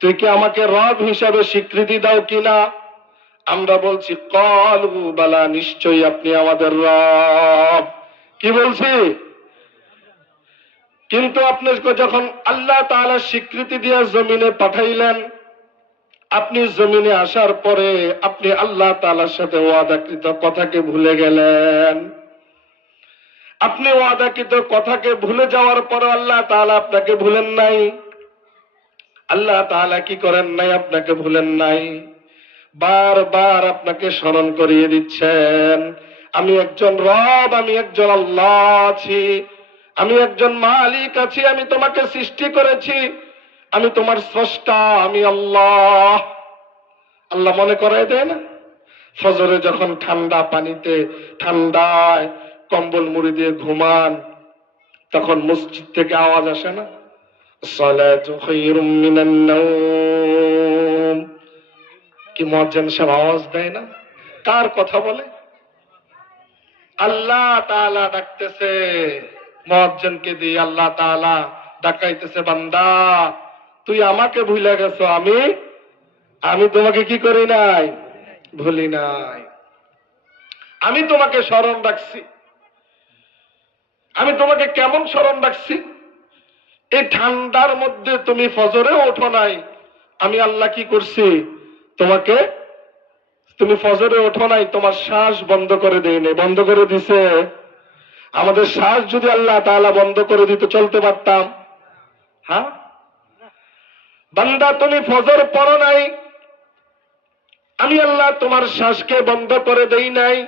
তুই কি আমাকে রব হিসাবে স্বীকৃতি দাও কিনা? আমরা বলছি, কলু বালা, নিশ্চয়ই আপনি আমাদের রব। কি বলছি? কিন্তু আপনি যখন আল্লাহ তাআলা স্বীকৃতি দিয়ে জমিনে পাঠাইলেন, আপনি জমিনে আসার পরে আপনি আল্লাহ তাআলার সাথে ওয়াদাকৃত কথাকে ভুলে গেলেন। আপনি ওয়াদাকৃত কথাকে ভুলে যাওয়ার পর আল্লাহ তাআলা আপনাকে ভুলেন নাই। আল্লাহ তাআলা কি করেন নাই আপনাকে ভুলেন নাই। বারবার আপনাকে স্মরণ করিয়ে দিচ্ছেন। আমি একজন রব, আমি একজন আল্লাহ আছি। আমি একজন মালিক আছি, আমি তোমাকে সৃষ্টি করেছি। আমি তোমার স্রষ্টা, আমি আল্লাহ। আল্লাহ মনে করাই দেয় না? ফজরে যখন ঠান্ডা পানিতে ঠান্ডায় কম্বল মুড়ি দিয়ে ঘুমান, তখন মসজিদ থেকে আওয়াজ আসে না? কি মুয়াজ্জিন সাহেব আওয়াজ দেয় না? কার কথা বলে? আল্লাহ তাআলা ডাকতেছে মুয়াজ্জিনকে দিয়ে আল্লাহ তাআলা ডাকাইতেছে বান্দা। তুই আমাকে ভুলে গেছো, আমি? আমি তোমাকে কি করি নাই? ভুলি নাই। আমি তোমাকে স্মরণ রাখছি। আমি তোমাকে কেমন স্মরণ রাখছি? এই ঠান্ডার মধ্যে তুমি ফজরে ওঠো নাই। আমি আল্লাহ কি করছি? তোমাকে তুমি ফজরে ওঠো নাই, তোমার শ্বাস বন্ধ করে দেয়নি বন্ধ করে দিছে? আমাদের শ্বাস যদি আল্লাহ তাআলা বন্ধ করে দিতে চলতে পারতাম। হ্যাঁ? বান্দা, তুমি ফজর পড়ো নাই। আমি আল্লাহ তোমার শ্বাসকে বন্ধ করে দেই নাই।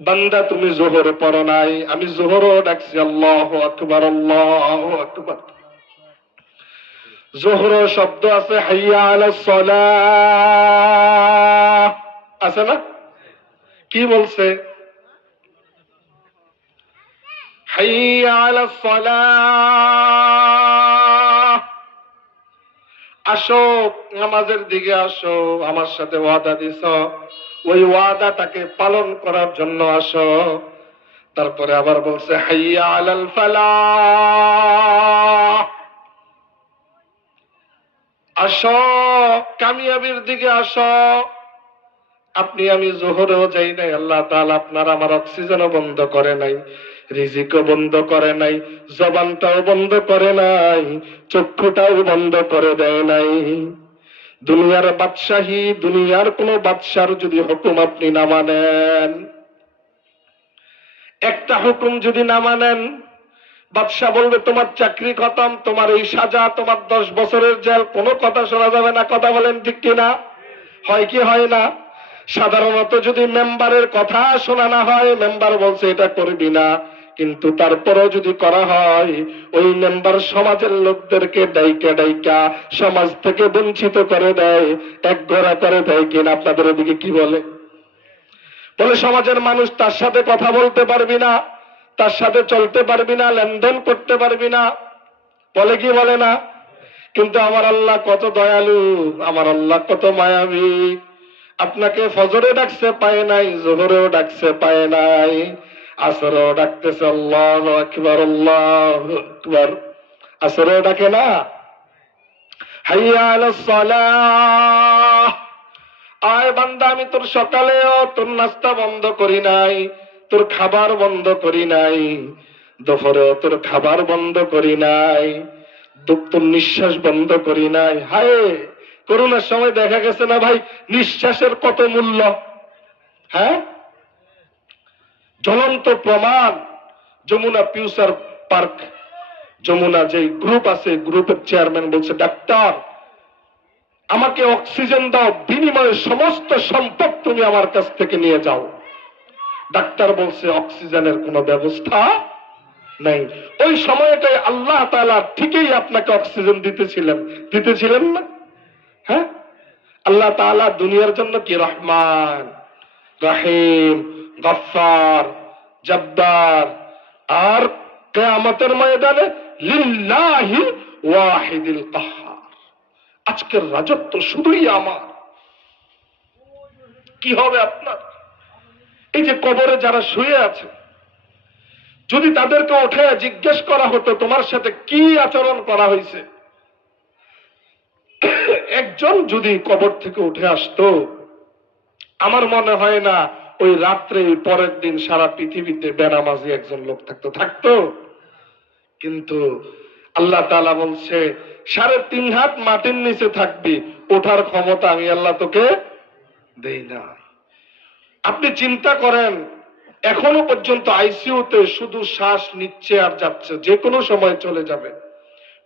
বান্দা, তুমি জোহর পড়ো নাই। আমি জোহরও ডাকছি, আল্লাহ আকবার আল্লাহ আকবার। জোহর শব্দ আছে, হাইয়া আলা সলাহ। আছে না? কি বলছে? হাইয়া আলা সলাহ। আসো, নামাজের দিকে আসো, আমার সাথে ওয়াদা দিছ। ওই ওয়াদাটাকে পালন করার জন্য আসো। তারপরে আবার বলছে, হাইয়া আলাল ফালাহ। আসো, কামিয়াবির দিকে আসো। আপনি, আমি জোহরেও যাই নাই, আল্লাহ তাআলা আপনার আমার অক্সিজেনও বন্ধ করে নাই, রিজিকও বন্ধ করে নাই, জবানটাও বন্ধ করে নাই, চক্ষুটাও বন্ধ করে দেয় নাই। দুনিয়ার বাদশাহী, দুনিয়ার কোন বাদশার যদি হুকুম আপনি না মানেন। একটা হুকুম যদি না মানেন, বাদশাহ বলবে, তোমার চাকরি খতম, তোমার এই সাজা, তোমার দশ বছরের জেল, কোনো কথা শোনা যাবে না। কথা বলেন ঠিক কিনা হয় কি হয় না? সাধারণত যদি মেম্বারের কথা শোনা না হয়, মেম্বার বলছে, এটা করবি না। কিন্তু তারপরেও যদি করা হয়, ওই মেম্বার সমাজের লোকদেরকে ডাইকা ডাইকা সমাজ থেকে বঞ্চিত করে দেয়, এক ঘোড়া করে দেয় কিনা আপনাদের ওদিকে কি বলে? বলে সমাজের মানুষ তার সাথে কথা বলতে পারবি না, তার সাথে চলতে পারবি না, লেনদেন করতে পারবি না। বলে কি বলে না? কিন্তু আমার আল্লাহ কত দয়ালু, আমার আল্লাহ কত মায়াবী। আপনাকে ফজরে ডাকছে, পায় নাই, জোহরেও ডাকছে, পায় নাই। আসরেও ডাকতেছে, আল্লাহ আকবার আল্লাহ আকবার। আসরেও ডাকে না। আয় বান্দা, আমি তোর সকালেও তোর নাস্তা বন্ধ করি নাই, তোর খাবার বন্ধ করি নাই, দুপুরেও তোর খাবার বন্ধ করি নাই তোর নিঃশ্বাস বন্ধ করি নাই। হায় করোনার সময় দেখা গেছে না ভাই, নিঃশ্বাসের কত মূল্য? হ্যাঁ? জ্বলন্ত প্রমাণ যমুনা ফিউচার পার্ক। যমুনা যে গ্রুপ আছে গ্রুপের চেয়ারম্যান বলছে, ডাক্তার, আমাকে অক্সিজেন দাও, বিনিময়ে সমস্ত সম্পদ তুমি আমার কাছ থেকে নিয়ে যাও। ডাক্তার বলছে অক্সিজেনের কোনো ব্যবস্থা নাই। ওই সময়টাই আল্লাহ তাআলা ঠিকই আপনাকে অক্সিজেন দিতেছিলেন। দিতেছিলেন না? হ্যাঁ? আল্লাহ তাআলা দুনিয়ার জন্য কি রহমান? রাহিম, গফফার, জব্বার। আর কিয়ামতের ময়দানে লিল্লাহি ওয়াহিদিল কাহ্হার আজকের রাজত্ব শুধুই আমার। কি হবে আপনার? এই যে কবরে যারা শুয়ে আছে, যদি তাদেরকে উঠে জিজ্ঞেস করা হতো, তোমার সাথে কি আচরণ করা হয়েছে? একজন যদি কবর থেকে উঠে আসতো আমার মনে হয় না ওই রাত্রে পরের দিন সারা পৃথিবীতে বেনামাজি একজন লোক থাকতো থাকতো। কিন্তু আল্লাহ তাআলা বলছে, সাড়ে তিন হাত মাটির নিচে থাকবি, ওঠার ক্ষমতা আমি আল্লাহ তোকে দেই না। আপনি চিন্তা করেন, এখনও পর্যন্ত আইসিইউতে শুধু শ্বাস নিচ্ছে আর যাচ্ছে, যে কোনো সময় চলে যাবে।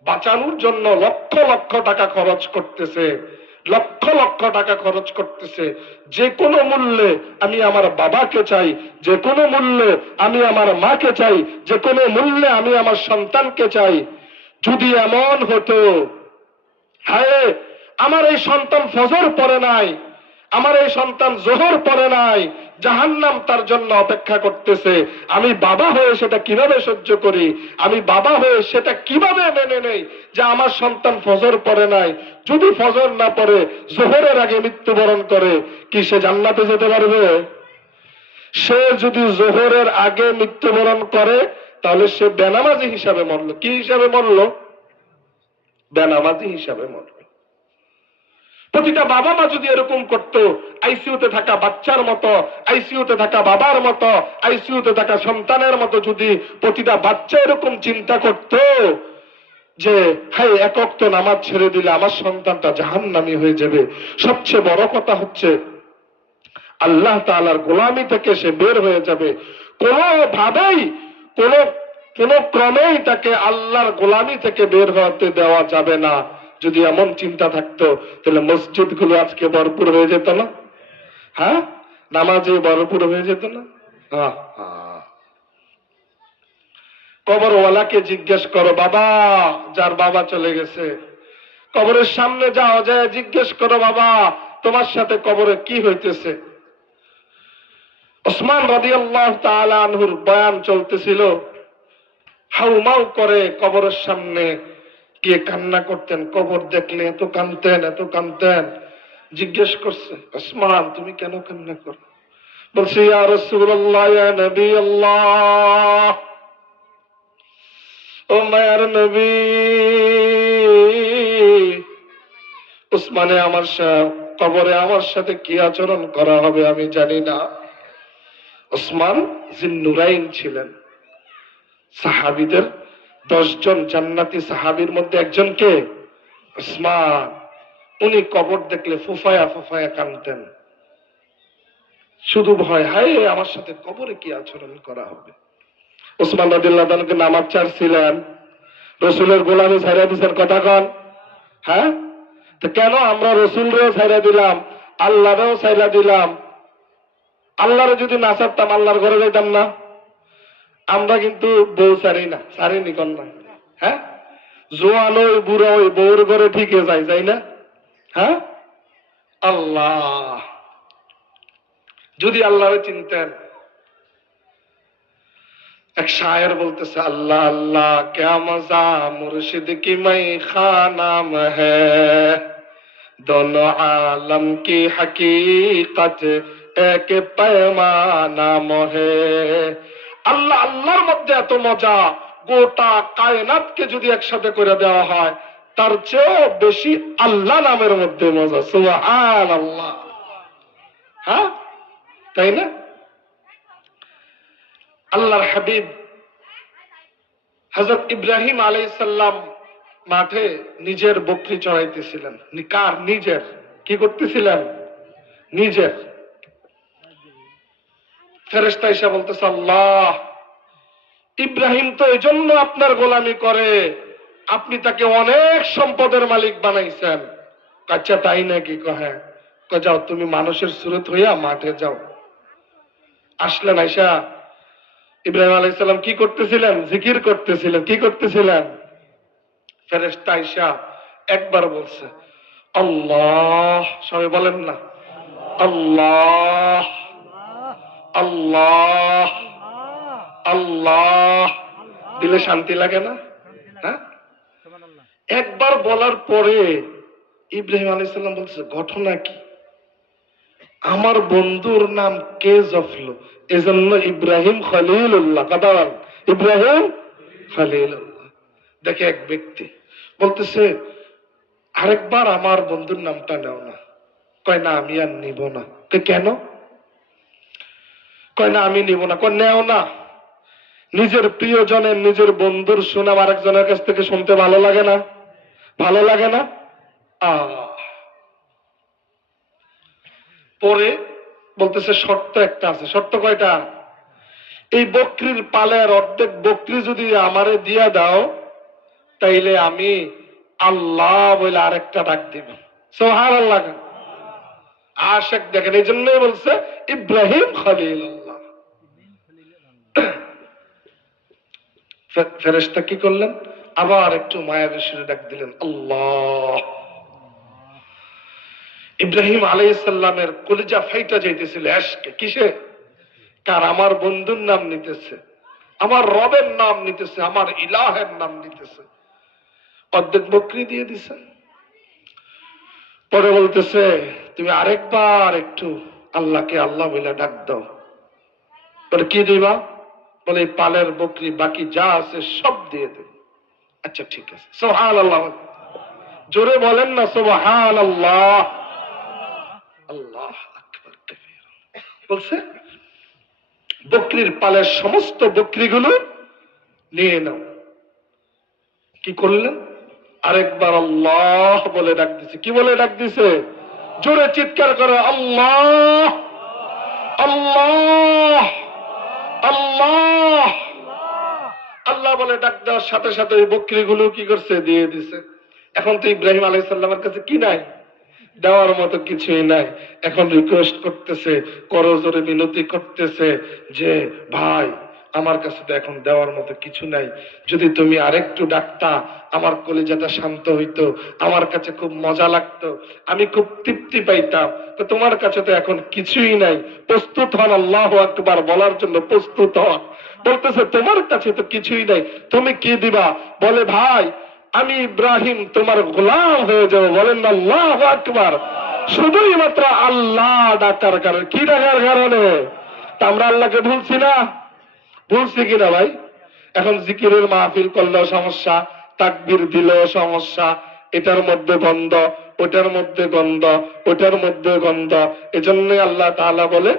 বাঁচানোর জন্য লক্ষ লক্ষ টাকা খরচ করতেছে। লক্ষ লক্ষ টাকা খরচ করতেছে। যে কোনো মূল্যে আমি আমার বাবাকে চাই, যে কোনো মূল্যে আমি আমার মাকে চাই, যে কোনো মূল্যে আমি আমার সন্তানকে চাই। যদি এমন হতো, হায়, আমার এই সন্তান ফজর পড়ে নাই আমার এই সন্তান জোহর পড়ে নাই, জাহান্নাম তার জন্য অপেক্ষা করতেছে। আমি বাবা হয়ে সেটা কীভাবে সহ্য করি? আমি বাবা হয়ে সেটা কীভাবে মেনে নেই যে আমার সন্তান ফজর পড়ে নাই? যদি ফজর না পড়ে, জোহরের আগে মৃত্যুবরণ করে, কি সে জান্নাতে যেতে পারবে? সে যদি জোহরের আগে মৃত্যুবরণ করে, তাহলে সে বেনামাজি হিসাবে মরল। কি হিসাবে মরল? বেনামাজি হিসাবে মরল। প্রতিটা বাবা মা যদি এরকম করতো আইসিইউতে থাকা বাচ্চার মতো আইসিইউতে থাকা বাবার মতো আইসিইউতে থাকা সন্তানের মতো যদি প্রতিটা বাচ্চা এরকম চিন্তা করত যে হাই একক তো নামাজ ছেড়ে দিলে আমার সন্তানটা জাহান্নামি হয়ে যাবে। সবচেয়ে বড় কথা হচ্ছে, আল্লাহ তাআলার গোলামি থেকে সে বের হয়ে যাবে। কোনোভাবেই, কোন কোন ক্রমেই তাকে আল্লাহর গোলামি থেকে বের হতে দেওয়া যাবে না। যদি এমন চিন্তা থাকতো, তাহলে মসজিদগুলো আজকে ভরপুর হয়ে যেত না? হ্যাঁ? নামাজে ভরপুর হয়ে যেত না। কবরওয়ালাকে জিজ্ঞেস করো, বাবা, যার বাবা চলে গেছে, কবরের সামনে যাও, যায় জিজ্ঞেস করো, বাবা, তোমার সাথে কবরে কি হইতেছে? ওসমান রাদিয়াল্লাহ তাআলা আনহুর বয়ান চলতেছিল, হাউমাউ করে কবরের সামনে গিয়ে কান্না করতেন, কবর দেখলে এত কানতেন এত কানতেন। জিজ্ঞেস করছে, ওসমান, তুমি কেন কান্না করো? বলছে, ইয়া নবী আল্লাহ ও মায়ার নবী উসমানে আমার কবরে আমার সাথে কি আচরণ করা হবে আমি জানি না। ওসমান জিন্নুরাইন ছিলেন। সাহাবিদের দশজন জান্নাতি সাহাবির মধ্যে একজনকে ওসমান উনি কবর দেখলে ফুফায়া ফুফায়া কানতেন। শুধু ভয়, হায়, আমার সাথে কবরে কি আচরণ করা হবে? ওসমান রাদিল্লাহ তাআলাকে নামাজ চাচ্ছিলেন রসুলের গোলামি ছাইরা দিচ্ছেন কথা কন। হ্যাঁ? তো কেন আমরা রসুলরেও ছাইরা দিলাম, আল্লাহরেও ছাইরা দিলাম? আল্লাহরে যদি না ছাড়তাম, আল্লাহর ঘরে যাইতাম না। আমরা কিন্তু বউ সারি না সারি নিকন না হ্যাঁ? জোয়াল ওই বুড়া ওই বউর ঘরে ঠিকে যাই যাই না? হ্যাঁ? আল্লাহ। যদি আল্লাহ চিনতেন। এক শায়ের বলতেছে, আল্লাহ আল্লাহ ক্যা মুর্শিদ কি মাই খানাম হন আলম কি হকীকত এক पैमाना मोहे আল্লাহ আল্লাহর মধ্যে এত মজা, গোটা কায়নাতকে যদি একসাথে করে দেওয়া হয়, তার চেয়েও বেশি আল্লাহ নামের মধ্যে মজা সুবহান আল্লাহ হ্যাঁ? তাই না? আল্লাহর হাবিব হজরত ইব্রাহিম আলাইসাল্লাম মাঠে নিজের বকরি চড়াইতেছিলেন। কার নিজের। কি করতেছিলেন? নিজের। ফেরেস্তা এসে বলতেছে, আল্লাহ, ইব্রাহিম তো এই জন্য আপনার গোলামি করে। আপনি তাকে অনেক সম্পদের মালিক বানাইছেন। আচ্ছা তাই নাকি? কহে যাও, তুমি মানুষের সুরত হইয়া মাঠে যাও। আসলেন আইসা, ইব্রাহিম আলাইসাল্লাম কি করতেছিলেন? জিকির করতেছিলেন। কি করতেছিলেন? ফেরেস্তা আইসা একবার বলছে, আল্লাহ, সবাই বলেন না, আল্লাহ আল্লাহ। আল্লাহ। দিলে শান্তি লাগে না? হ্যাঁ? একবার বলার পরে ইব্রাহিম আলাইসাল্লাম বলছে ঘটনা কি? আমার বন্ধুর নাম কে জফলো? এজন্য ইব্রাহিম খলিলুল্লাহ। কথা ইব্রাহিম খালিল দেখে এক ব্যক্তি বলতেছে আরেকবার আমার বন্ধুর নামটা নেও না। কয় না আমি আর নিব না। কেন? কয় না, আমি নিব না। কয়, নেও না। নিজের প্রিয়জনের নিজের বন্ধুর সুনাম আরেকজনের কাছ থেকে শুনতে ভালো লাগে না। ভালো লাগে না? পরে বলতেছে, শর্ত একটা আছে। শর্ত কয়টা? এই বকরির পালের অর্ধেক বকরি যদি আমারে দিয়া দাও, তাইলে আমি আল্লাহ বলে আরেকটা ডাক দিব। সোহার আল্লাহ আশেক দেখেন এই জন্যই বলছে, ইব্রাহিম খালিল। ফেরেস্তা কি করলেন? আবার একটু মায়াবী সুরে ডাক দিলেন, আল্লাহ। ইব্রাহিম আলাইসাল্লামের কলিজা ফাইটা যাইতেছিল অ্যাশকে। কিসে? কার আমার বন্ধুর নাম নিতেছে, আমার রবের নাম নিতেছে, আমার ইলাহের নাম নিতেছে। অর্ধেক বকরি দিয়ে দিছে। পরে বলতেছে, তুমি আরেকবার একটু আল্লাহকে আল্লাহ বলে ডাক দাও। পরে কি দিবা? বলে, পালের বকরি বাকি যা আছে সব দিয়ে দেব আচ্ছা ঠিক আছে। সোহান আল্লাহ জোরে বলেন না সোহান আল্লাহ আল্লাহ বলছে, বকরির পালের সমস্ত বকরিগুলো নিয়ে নাও। কি করলেন আরেকবার আল্লাহ বলে ডাক দিছে। কি বলে ডাক দিছে? জোরে চিৎকার করে, আল্লাহ! আল্লাহ! আল্লাহ! আল্লাহ। বলে ডাক দেওয়ার সাথে সাথে ওই বকরিগুলো কি করছে? দিয়ে দিছে। এখন তো ইব্রাহিম আলাইসাল্লামের কাছে কি নাই? দেওয়ার মতো কিছুই নাই। এখন রিকোয়েস্ট করতেছে করজোরে মিনতি করতেছে যে ভাই আমার কাছে তো এখন দেওয়ার মতো কিছু নাই। যদি তুমি আরেকটু ডাকতা, আমার কলিজাটা শান্ত হইতো, আমার কাছে খুব মজা লাগতো, আমি খুব তৃপ্তি পাইতাম। তো তোমার কাছে তো এখন কিছুই নাই। প্রস্তুত হন, আল্লাহ একবার বলার জন্য প্রস্তুত হন। বলতেছে, তোমার কাছে তো কিছুই নাই। তুমি কি দিবা? বলে, ভাই, আমি ইব্রাহিম, তোমার গোলাম হয়ে যাব। বলেন, আল্লাহ আকবার। শুধুই মাত্র আল্লাহ ডাকার কারণে। কি ডাকার কারণে? আমরা আল্লাহকে ভুলছি না। ভুলছি কিনা ভাই এখন জিকিরের মাহফিল করলেও সমস্যা তাকবির দিলেও সমস্যা এটার মধ্যে গন্ধ ওটার মধ্যে গন্ধ ওটার মধ্যে গন্ধ এজন্যই আল্লাহ তাআলা বলে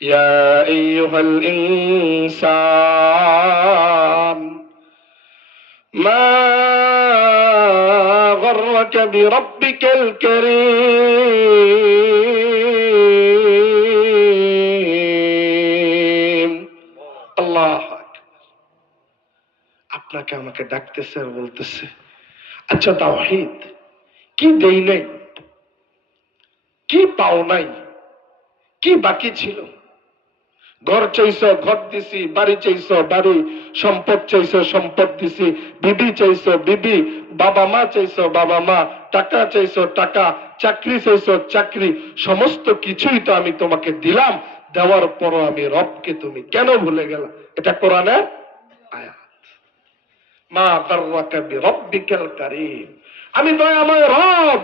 ইয়া আইয়ুহাল ইনসান ما غرك بربك الكريم আপনাকে আমাকে ডাকতেছে আর বলতেছে আচ্ছা তাওহীদ, কি দেই নাই? কি পাও নাই? কি বাকি ছিল? ঘর চাইছ, ঘর দিছি, বাড়ি চাইছ, বাড়ি, সম্পদ চাইছ, সম্পদ দিছি, বিবি চাইছ, বিবি, বাবা মা চাইছ, বাবা মা, টাকা চাইছ, টাকা, চাকরি চাইছ, চাকরি, সমস্ত কিছুই তো আমি তোমাকে দিলাম, দেওয়ার পরও আমি রবকে তুমি কেন ভুলে গেলাম এটা কোরআনের আয়াত। মা গাররাকা বিরাব্বিকাল কারীম। আমি দয়াময় রব।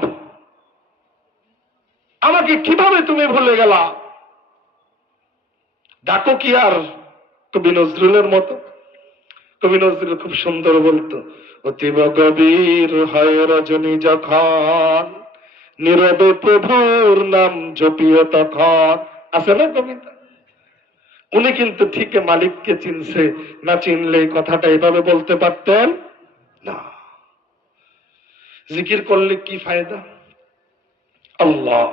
আমাকে কীভাবে তুমি ভুলে গেলা? ডাকো কি আর কবি নজরুলের মতো? কবি নজরুল খুব সুন্দর বলতো, অতীব গভীর হয় রজনী যখন, নীরবে প্রভুর নাম জপিও তখন। আছে না কবিতা? উনি কিন্তু ঠিক মালিককে চিনছে, না চিনলে কথাটা এভাবে বলতে পারতেন? না। জিকির করলে কি ফায়দা? আল্লাহ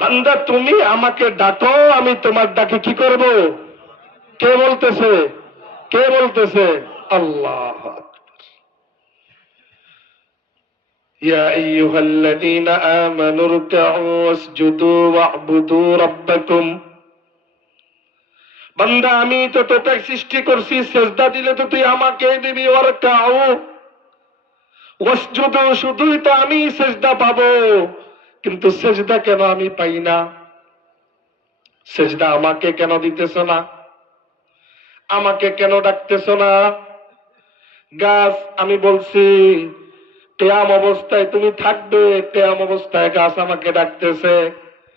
বান্দা, তুমি আমাকে ডাকো, আমি তোমার ডাকে কি করব? কে বলতেছে? কে বলতেছে? আল্লাহ আকবার। يا أيها الذين آمنوا اركعوا واسجدوا واعبدوا ربكم বান্দা আমি তো তোকে সৃষ্টি করছি সেজদা দিলে তো তুই আমাকে দিবি ওর কাউ ওয়াসজুদ শুধুই তো আমি সেজদা পাবো কিন্তু সেজদা কেন আমি পাই না সেজদা আমাকে কেন দিতেছ না আমাকে কেন ডাকতেছ না গাছ আমি বলছি কেয়াম অবস্থায় তুমি থাকবে কেয়াম অবস্থায় গাছ আমাকে ডাকতেছে।